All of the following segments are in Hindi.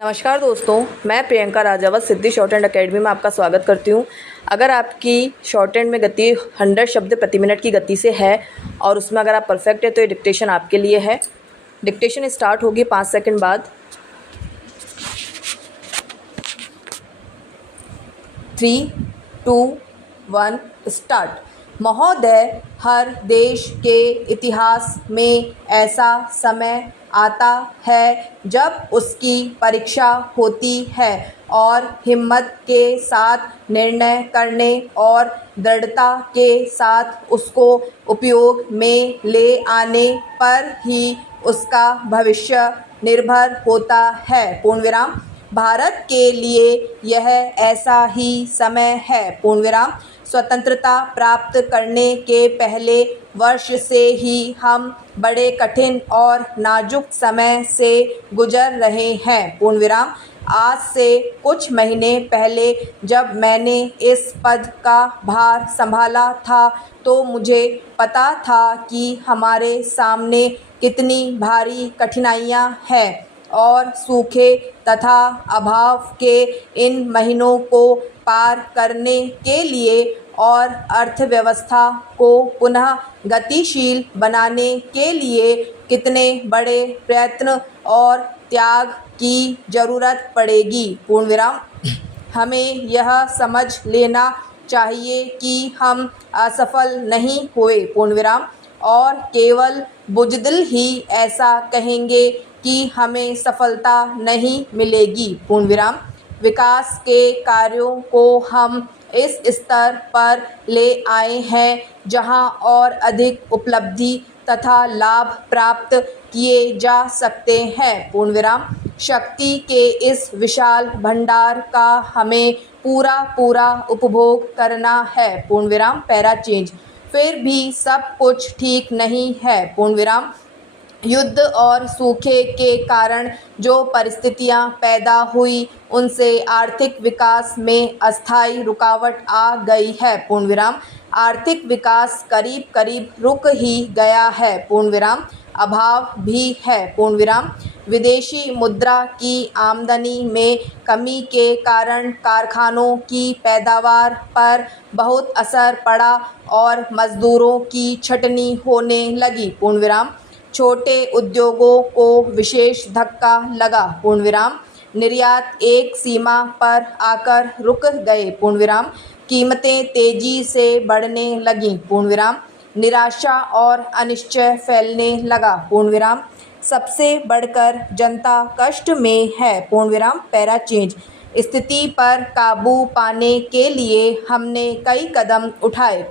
नमस्कार दोस्तों, मैं प्रियंका राजावत सिद्धि शॉर्ट हैंड अकेडमी में आपका स्वागत करती हूँ। अगर आपकी शॉर्ट हैंड में गति 100 शब्द प्रति मिनट की गति से है और उसमें अगर आप परफेक्ट है तो ये डिक्टेशन आपके लिए है। डिक्टेशन स्टार्ट होगी 5 सेकंड बाद। 3, 2, 1 स्टार्ट। महोदय, हर देश के इतिहास में ऐसा समय आता है जब उसकी परीक्षा होती है और हिम्मत के साथ निर्णय करने और दृढ़ता के साथ उसको उपयोग में ले आने पर ही उसका भविष्य निर्भर होता है। पूर्ण विराम। भारत के लिए यह ऐसा ही समय है। पूर्ण विराम। स्वतंत्रता प्राप्त करने के पहले वर्ष से ही हम बड़े कठिन और नाजुक समय से गुजर रहे हैं। पूर्ण विराम। आज से कुछ महीने पहले जब मैंने इस पद का भार संभाला था तो मुझे पता था कि हमारे सामने कितनी भारी कठिनाइयां हैं और सूखे तथा अभाव के इन महीनों को पार करने के लिए और अर्थव्यवस्था को पुनः गतिशील बनाने के लिए कितने बड़े प्रयत्न और त्याग की ज़रूरत पड़ेगी। पूर्ण विराम। हमें यह समझ लेना चाहिए कि हम असफल नहीं हुए। पूर्ण विराम। और केवल बुज़दिल ही ऐसा कहेंगे कि हमें सफलता नहीं मिलेगी। पूर्ण विराम। विकास के कार्यों को हम इस स्तर पर ले आए हैं जहां और अधिक उपलब्धि तथा लाभ प्राप्त किए जा सकते हैं। पूर्ण विराम। शक्ति के इस विशाल भंडार का हमें पूरा उपभोग करना है। पूर्ण विराम। Para change. फिर भी सब कुछ ठीक नहीं है। पूर्ण विराम। युद्ध और सूखे के कारण जो परिस्थितियां पैदा हुई उनसे आर्थिक विकास में अस्थायी रुकावट आ गई है। पूर्ण विराम। आर्थिक विकास करीब रुक ही गया है। पूर्ण विराम। अभाव भी है। पूर्ण विराम। विदेशी मुद्रा की आमदनी में कमी के कारण कारखानों की पैदावार पर बहुत असर पड़ा और मजदूरों की छटनी होने लगी। पूर्ण विराम। छोटे उद्योगों को विशेष धक्का लगा। पूर्ण विराम। निर्यात एक सीमा पर आकर रुक गए। पूर्ण विराम। कीमतें तेजी से बढ़ने लगीं। पूर्ण विराम। निराशा और अनिश्चय फैलने लगा। पूर्ण विराम। सबसे बढ़कर जनता कष्ट में है। पूर्ण विराम। Para change. स्थिति पर काबू पाने के लिए हमने कई कदम उठाए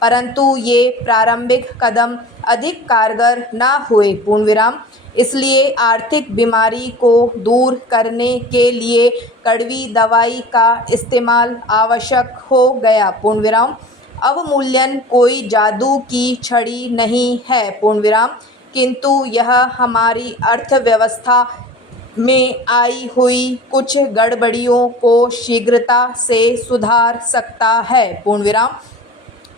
परंतु ये प्रारंभिक कदम अधिक कारगर न हुए। पूर्ण विराम। इसलिए आर्थिक बीमारी को दूर करने के लिए कड़वी दवाई का इस्तेमाल आवश्यक हो गया। पूर्ण विराम। अवमूल्यन कोई जादू की छड़ी नहीं है। पूर्ण विराम। किंतु यह हमारी अर्थव्यवस्था में आई हुई कुछ गड़बड़ियों को शीघ्रता से सुधार सकता है। पूर्ण विराम।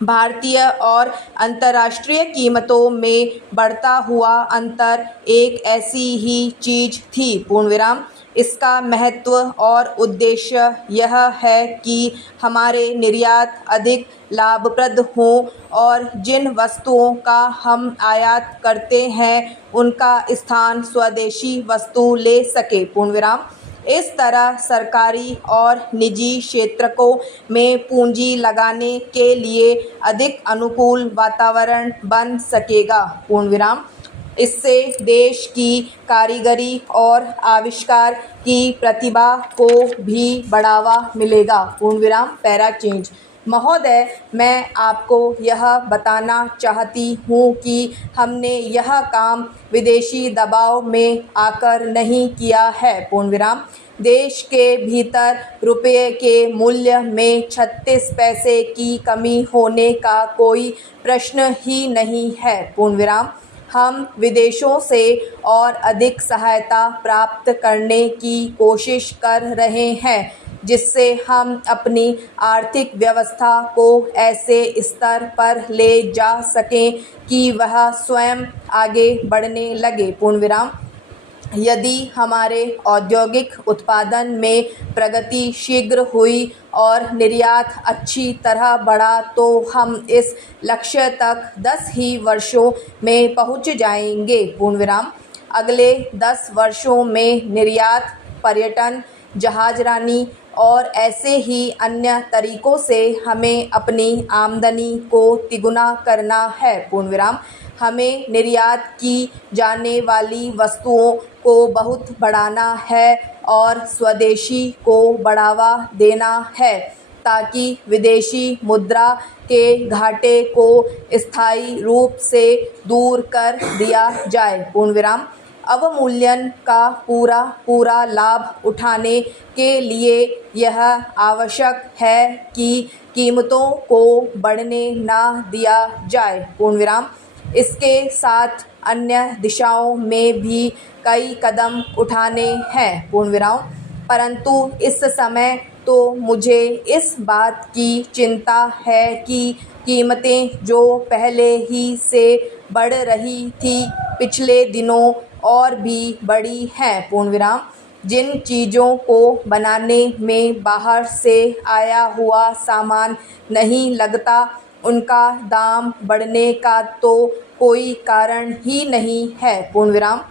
भारतीय और अंतर्राष्ट्रीय कीमतों में बढ़ता हुआ अंतर एक ऐसी ही चीज़ थी। पूर्ण विराम। इसका महत्व और उद्देश्य यह है कि हमारे निर्यात अधिक लाभप्रद हों और जिन वस्तुओं का हम आयात करते हैं उनका स्थान स्वदेशी वस्तु ले सके। पूर्ण विराम। इस तरह सरकारी और निजी क्षेत्रों में पूंजी लगाने के लिए अधिक अनुकूल वातावरण बन सकेगा। पूर्ण विराम। इससे देश की कारीगरी और आविष्कार की प्रतिभा को भी बढ़ावा मिलेगा। पूर्ण विराम। Para change. महोदय, मैं आपको यह बताना चाहती हूँ कि हमने यह काम विदेशी दबाव में आकर नहीं किया है। पूर्ण विराम। देश के भीतर रुपये के मूल्य में 36 पैसे की कमी होने का कोई प्रश्न ही नहीं है। पूर्ण विराम। हम विदेशों से और अधिक सहायता प्राप्त करने की कोशिश कर रहे हैं जिससे हम अपनी आर्थिक व्यवस्था को ऐसे स्तर पर ले जा सकें कि वह स्वयं आगे बढ़ने लगे। पूर्ण विराम। यदि हमारे औद्योगिक उत्पादन में प्रगति शीघ्र हुई और निर्यात अच्छी तरह बढ़ा तो हम इस लक्ष्य तक 10 ही वर्षों में पहुंच जाएंगे। पूर्णविराम। अगले 10 वर्षों में निर्यात, पर्यटन, जहाजरानी और ऐसे ही अन्य तरीकों से हमें अपनी आमदनी को तिगुना करना है। पूर्णविराम। हमें निर्यात की जाने वाली वस्तुओं को बहुत बढ़ाना है और स्वदेशी को बढ़ावा देना है ताकि विदेशी मुद्रा के घाटे को स्थायी रूप से दूर कर दिया जाए। पूर्णविराम। अवमूल्यन का पूरा लाभ उठाने के लिए यह आवश्यक है कि कीमतों को बढ़ने ना दिया जाए। पूर्णविराम। इसके साथ अन्य दिशाओं में भी कई कदम उठाने हैं। पूर्णविराम। परंतु इस समय तो मुझे इस बात की चिंता है कि कीमतें जो पहले ही से बढ़ रही थी, पिछले दिनों और भी बढ़ी हैं। पूर्णविराम। जिन चीज़ों को बनाने में बाहर से आया हुआ सामान नहीं लगता, उनका दाम बढ़ने का तो कोई कारण ही नहीं है। पूर्णविराम।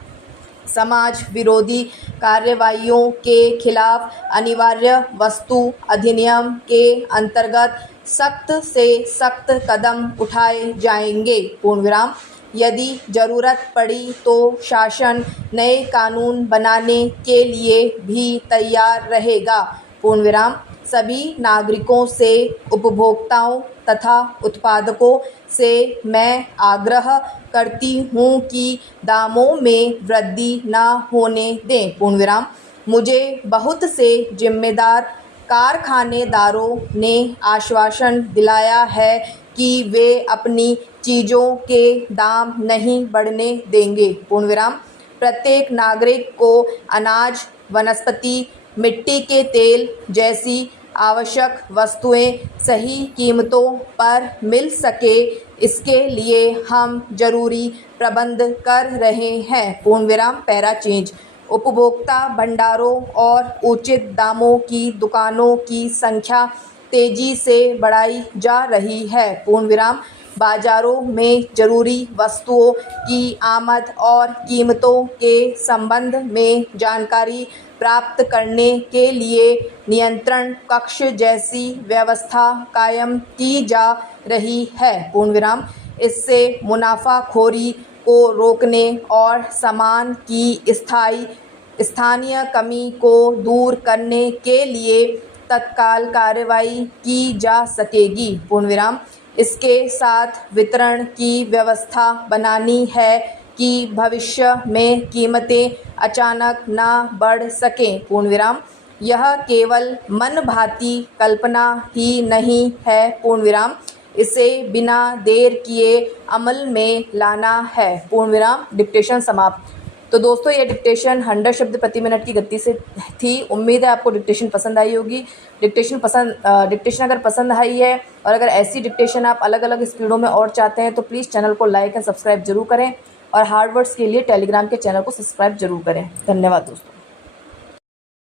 समाज विरोधी कार्रवाइयों के खिलाफ अनिवार्य वस्तु अधिनियम के अंतर्गत सख्त से सख्त कदम उठाए जाएंगे। पूर्णविराम। यदि ज़रूरत पड़ी तो शासन नए कानून बनाने के लिए भी तैयार रहेगा। पूर्णविराम। सभी नागरिकों से, उपभोक्ताओं तथा उत्पादकों से मैं आग्रह करती हूँ कि दामों में वृद्धि न होने दें। पूर्णविराम। मुझे बहुत से जिम्मेदार कारखानेदारों ने आश्वासन दिलाया है कि वे अपनी चीज़ों के दाम नहीं बढ़ने देंगे। पूर्णविराम। प्रत्येक नागरिक को अनाज, वनस्पति, मिट्टी के तेल जैसी आवश्यक वस्तुएं सही कीमतों पर मिल सके, इसके लिए हम जरूरी प्रबंध कर रहे हैं। पूर्णविराम। Para change. उपभोक्ता भंडारों और उचित दामों की दुकानों की संख्या तेजी से बढ़ाई जा रही है। पूर्णविराम। बाजारों में जरूरी वस्तुओं की आमद और कीमतों के संबंध में जानकारी प्राप्त करने के लिए नियंत्रण कक्ष जैसी व्यवस्था कायम की जा रही है। पूर्णविराम। इससे मुनाफाखोरी को रोकने और सामान की स्थानीय कमी को दूर करने के लिए तत्काल कार्रवाई की जा सकेगी। पूर्णविराम। इसके साथ वितरण की व्यवस्था बनानी है कि भविष्य में कीमतें अचानक ना बढ़ सकें। पूर्णविराम। यह केवल मनभाती कल्पना ही नहीं है। पूर्णविराम। इसे बिना देर किए अमल में लाना है। पूर्णविराम। डिक्टेशन समाप्त। तो दोस्तों, ये डिक्टेशन 100 शब्द प्रति मिनट की गति से थी। उम्मीद है आपको डिक्टेशन पसंद आई होगी। डिक्टेशन अगर पसंद आई है और अगर ऐसी डिक्टेशन आप अलग अलग स्पीडों में और चाहते हैं तो प्लीज़ चैनल को लाइक एंड सब्सक्राइब जरूर करें और हार्ड वर्ड्स के लिए टेलीग्राम के चैनल को सब्सक्राइब जरूर करें। धन्यवाद दोस्तों।